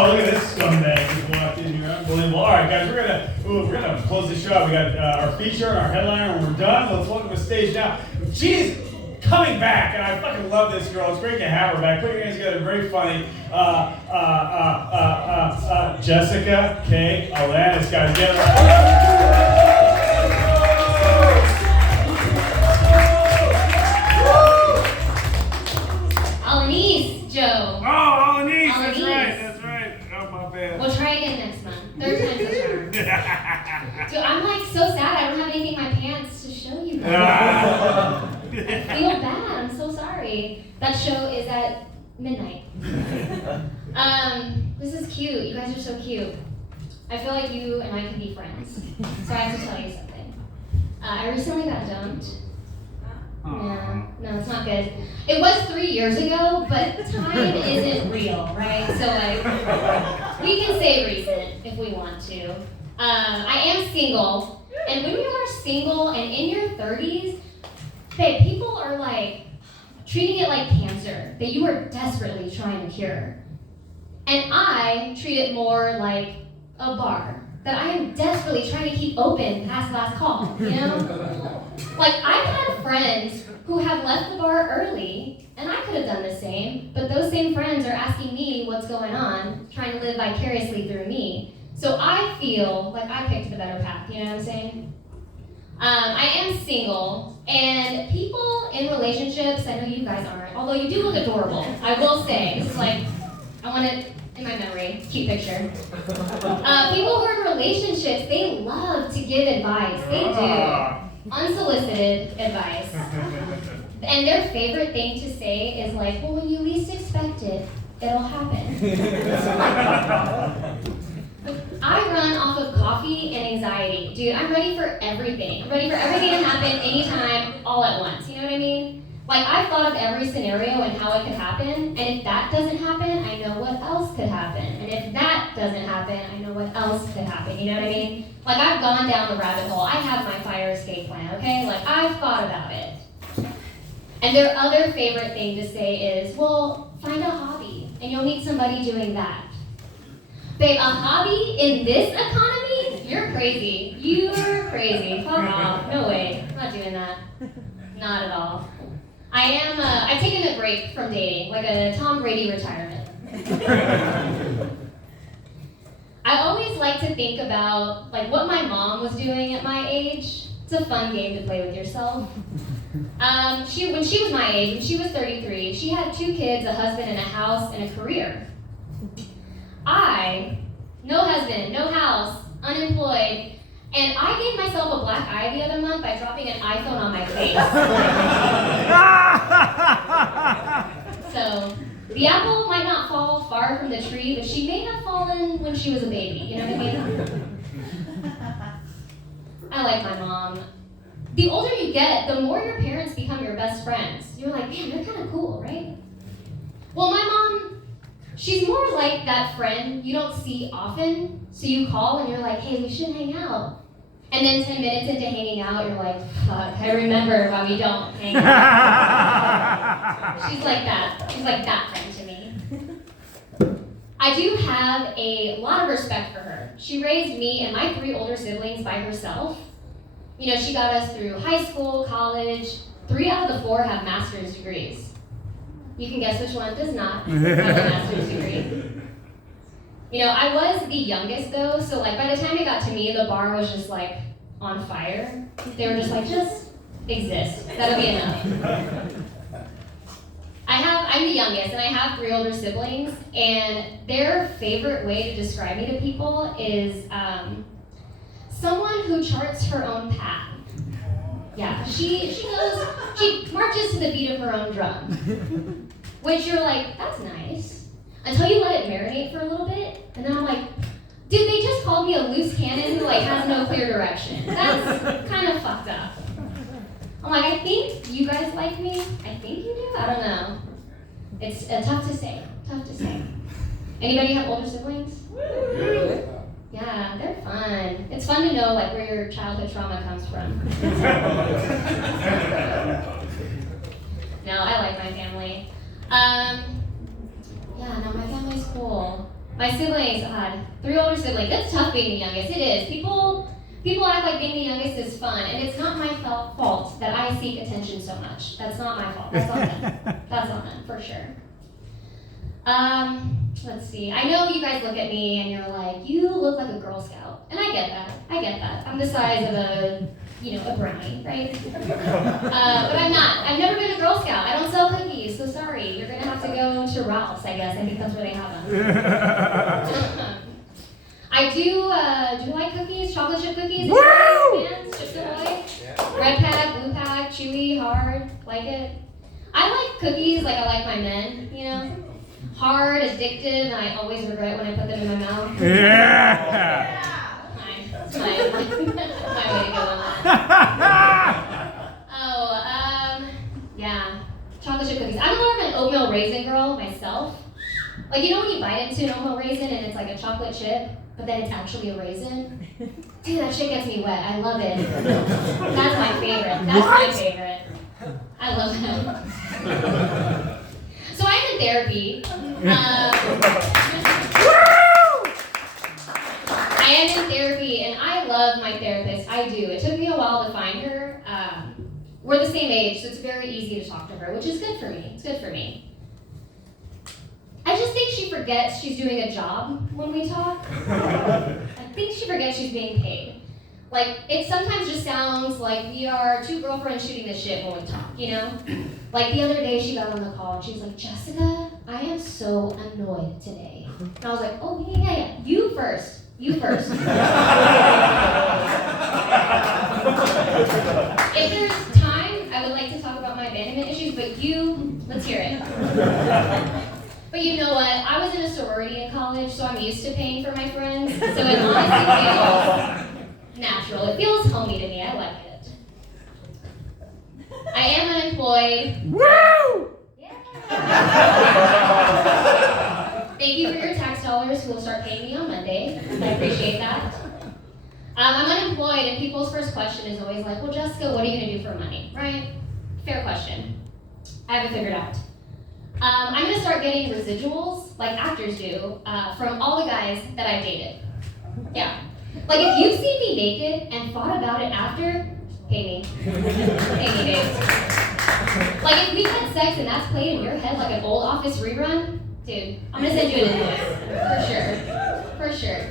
Oh, look at this scumbag just walked in here. Unbelievable. All right, guys, we're gonna close the show. We got our feature and our headliner, and we're done. Let's welcome to the stage now. She's coming back, and I fucking love this girl. It's great to have her back. Put your hands together. Very funny. Jessica K. Alanis, guys. Get her. Alanis, Joe. Oh, Alanis, that's right. Oh, my bad. We'll try again next month. Third time's a charm. Dude, I'm like so sad I don't have anything in my pants to show you guys. I feel bad. I'm so sorry. That show is at midnight. This is cute. You guys are so cute. I feel like you and I can be friends. So I have to tell you something. I recently got dumped. Yeah, no, it's not good. It was 3 years ago, but time isn't real, right? So like, we can say recent if we want to. I am single, and when you are single and in your 30s, babe, people are like treating it like cancer that you are desperately trying to cure. And I treat it more like a bar that I am desperately trying to keep open past last call, you know? Like, I've had friends who have left the bar early, and I could have done the same, but those same friends are asking me what's going on, trying to live vicariously through me. So I feel like I picked the better path, you know what I'm saying? I am single, and people in relationships, I know you guys aren't, although you do look adorable, I will say. This is like, I want it in my memory, cute picture. People who are in relationships, they love to give advice, they do. Unsolicited advice. And their favorite thing to say is like, well, when you least expect it, it'll happen. I run off of coffee and anxiety. Dude, I'm ready for everything. I'm ready for everything to happen anytime, all at once. You know what I mean? Like, I've thought of every scenario and how it could happen, and if that doesn't happen, I know what else could happen. And if that doesn't happen, I know what else could happen. You know what I mean? Like, I've gone down the rabbit hole. I have my fire escape plan, okay? Like, I've thought about it. And their other favorite thing to say is, well, find a hobby, and you'll meet somebody doing that. Babe, a hobby in this economy? You're crazy. You're crazy. Fuck off. No way. I'm not doing that. Not at all. I've taken a break from dating, like a Tom Brady retirement. I always like to think about like what my mom was doing at my age. It's a fun game to play with yourself. When she was my age, when she was 33, she had 2 kids, a husband and a house, and a career. No husband, no house, unemployed, and I gave myself a black eye the other month by dropping an iPhone on my face. So, the apple might not fall far from the tree, but she may have fallen when she was a baby, you know what I mean? I like my mom. The older you get, the more your parents become your best friends. You're like, man, they're kind of cool, right? Well, my mom, she's more like that friend you don't see often, so you call and you're like, hey, we should hang out. And then 10 minutes into hanging out, you're like, fuck, I remember why we don't hang out. She's like that. She's like that friend to me. I do have a lot of respect for her. She raised me and my 3 older siblings by herself. You know, she got us through high school, college. 3 out of the 4 have master's degrees. You can guess which one does not have a master's degree. You know, I was the youngest though, so like by the time it got to me, the bar was just like on fire. They were just like, just exist. That'll be enough. I'm the youngest, and I have 3 older siblings, and their favorite way to describe me to people is someone who charts her own path. Yeah, she marches to the beat of her own drum. Which you're like, that's nice. Until you let it marinate for a little bit, and then I'm like, dude, they just called me a loose cannon who like has no clear direction. That's kind of fucked up. I'm like, I think you guys like me. I think you do. I don't know. It's tough to say. Tough to say. Anybody have older siblings? Yeah, they're fun. It's fun to know like where your childhood trauma comes from. No, I like my family. Yeah, no, my family's cool. My siblings, God, 3 older siblings. It's tough being the youngest. It is. People act like being the youngest is fun, and it's not my fault that I seek attention so much. That's not my fault. That's on them. That's on them, for sure. Let's see. I know you guys look at me and you're like, you look like a Girl Scout. And I get that. I'm the size of a brownie, right? But I'm not. I've never been a Girl Scout. I don't sell cookies, so sorry. You're gonna have to go to Ralph's, I guess. I think that's where they have them. I do like cookies, chocolate chip cookies. Woo! Chips Ahoy. Red pack, blue pack, chewy, hard. Like it. I like cookies like I like my men, hard, addictive, and I always regret when I put them in my mouth. Yeah. That's my way to go on that. Yeah. Chocolate chip cookies. I'm more of an oatmeal raisin girl myself. Like, when you bite into an oatmeal raisin and it's like a chocolate chip, but then it's actually a raisin? Dude, that shit gets me wet. I love it. That's my favorite. My favorite. I love them. So I'm in therapy. I am in therapy, and I love my therapist. I do. It took me a while to find her. We're the same age, so it's very easy to talk to her, which is good for me. It's good for me. I just think she forgets she's doing a job when we talk. I think she forgets she's being paid. Like, it sometimes just sounds like we are 2 girlfriends shooting the shit when we talk, Like, the other day she got on the call and she's like, Jessica, I am so annoyed today. And I was like, oh, yeah. You first. If there's time, I would like to talk about my abandonment issues, but let's hear it. But you know what? I was in a sorority in college, so I'm used to paying for my friends. So it honestly feels natural. It feels homey to me. I like it. I am unemployed. Woo! Yeah. Thank you for your tax dollars who will start paying me on Monday. I appreciate that. I'm unemployed, and people's first question is always like, well, Jessica, what are you going to do for money? Right? Fair question. I haven't figured out. I'm going to start getting residuals, like actors do, from all the guys that I've dated. Yeah. Like, if you've seen me naked and thought about it after, pay me. Pay me, babes. Like, if we've had sex and that's played in your head like an old Office rerun, dude, I'm going to send you an invoice. For sure.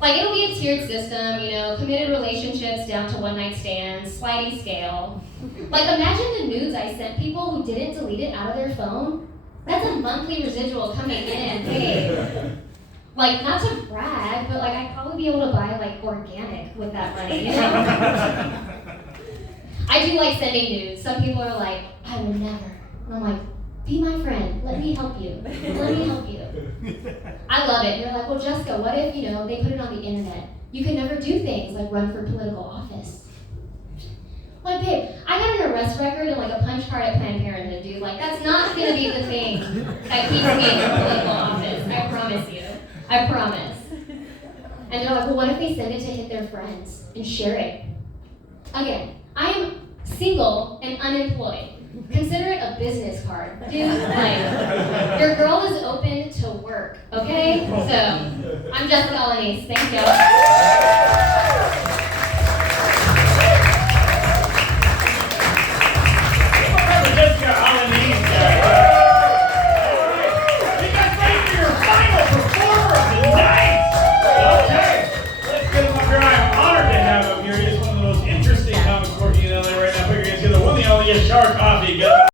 Like, it'll be a tiered system, committed relationships down to one-night stands, sliding scale. Like, imagine the nudes I sent people who didn't delete it out of their phone. That's a monthly residual coming in, hey. Like, not to brag, but like, I'd probably be able to buy like organic with that money, I do like sending nudes. Some people are like, I would never. And I'm like, be my friend. Let me help you. Let me help you. I love it. They're like, well, Jessica, what if, they put it on the internet? You can never do things like run for political office. Like, babe, I got an arrest record and like a punch card at Planned Parenthood, dude. Like, that's not gonna be the thing that keeps me in political office. I promise you. I promise. And they're like, well, what if they send it to hit their friends and share it? Again, I am single and unemployed. Consider it a business card. Dude, like, your girl is open to work, okay? So, I'm Jessica Alanis. Thank you. Jessica Alanis, guys. You guys ready for your final performer of the night? Okay, let's get him up here. I'm honored to have him here. He's one of the most interesting comics working in LA right now. Figure he's the one and only Yashar Coffee.